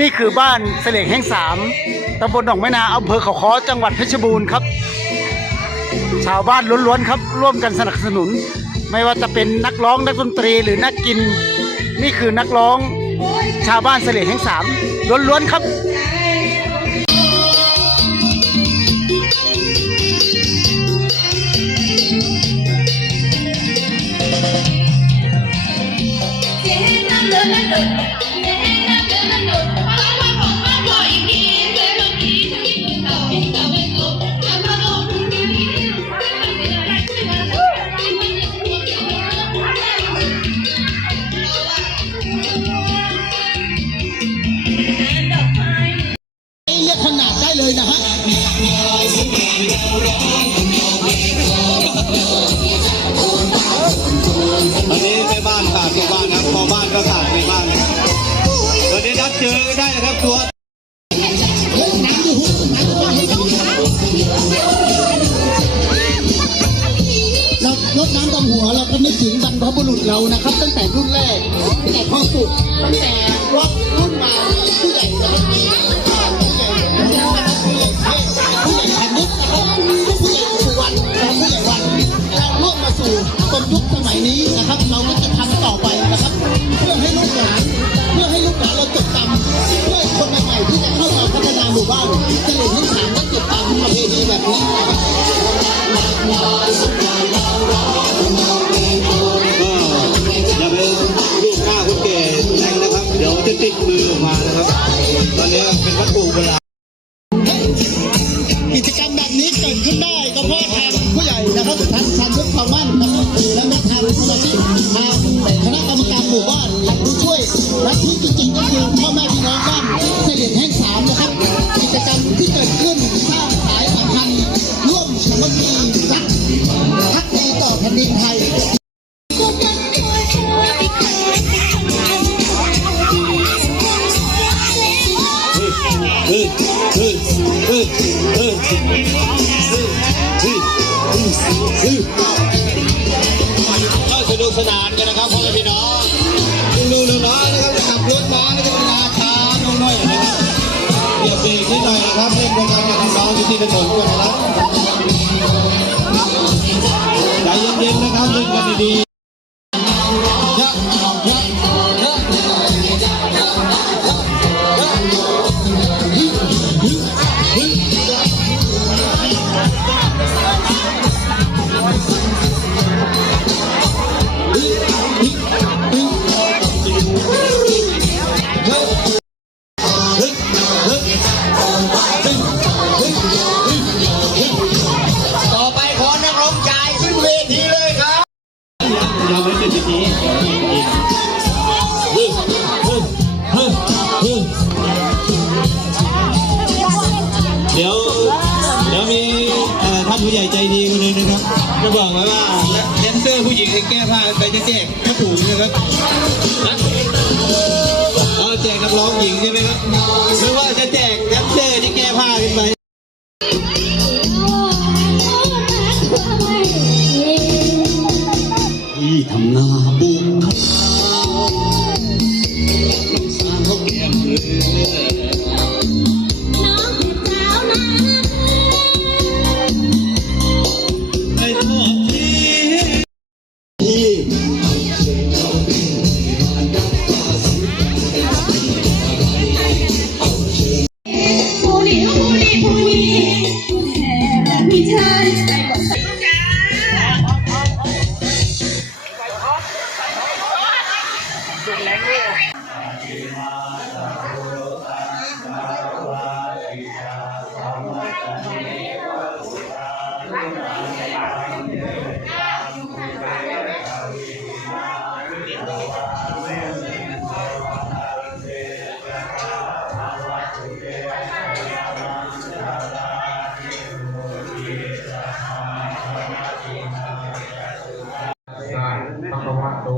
นี่คือบ้านเสลงแห่งสามตำบลหนองไม้นาอำเภอเขาค้อจังหวัดเพชรบูรณ์ครับ ชาวบ้านล้วนๆครับ ร่วมกันสนับสนุน ไม่ว่าจะเป็นนักร้องนักดนตรีหรือนักกิน นี่คือนักร้องชาวบ้านเสลงแห่งสามล้วนๆครับเครับพอบ้านก็ขาดแม่บ้างตอนนี้นัดเจอได้นะครับตัวเราลดน้ำดำหัวเราก็นึกถึงบรรพบุรุษเรานะครับ ตั้งแต่รุ่นแรกตั้งแต่พ่อสุดตั้งแต่ เพื่อให้คนใหม่ๆที่จะเข้ามาพัฒนาหมู่บ้านจะเห็นทั้งสามและจดจำประเพณีแบบนี้นะครับอย่าไปรูปหน้าคนแก่แรงนะครับ เดี๋ยวจะติดมือออกมานะครับ ตอนนี้เป็นวัตถุโบราณกิจกรรมแบบนี้เกิดขึ้นได้ก็เพราะทางผู้ใหญ่นะครับทางทางทุกความมั่นนะครับและก็ทางสมาชิกทางคณะกรรมการหมู่บ้านทางผู้ช่วยและที่จริงก็คือ ร่วมสามัคคีรักพักดีต่อแผ่นดินไทยเฮ้ยเฮ้ยเฮ้ยเฮ้ยเฮ้ยเฮ้ยเฮ้ยก็สนุกสนานกันนะครับพ่อแม่พี่น้องลุงลุงน้องนะครับขับรถมาก็จะเป็นราช้าน้องน้อยนะครับอย่าเบรกนิดหน่อยนะครับเล่นกันกับน้องๆอยู่ที่ถนนกันนะครับ เดี๋ยวเดี๋ยวมีท่านผู้ใหญ่ใจดีคนหนึงนะครับจะบอกไว้ว่าแดนเซอร์ผู้หญิงแก้ผ้าไปจะแจกกระปุกนะครับเอาแจกนักร้องหญิงใช่ไหมครับหรือว่าจะแจกแดนเซอร์ที่แก้ผ้าขึ้นไปที่ทำนาบุกข้าวสารเขาแก้มเรือ สุแรงเลยภะคะวะโต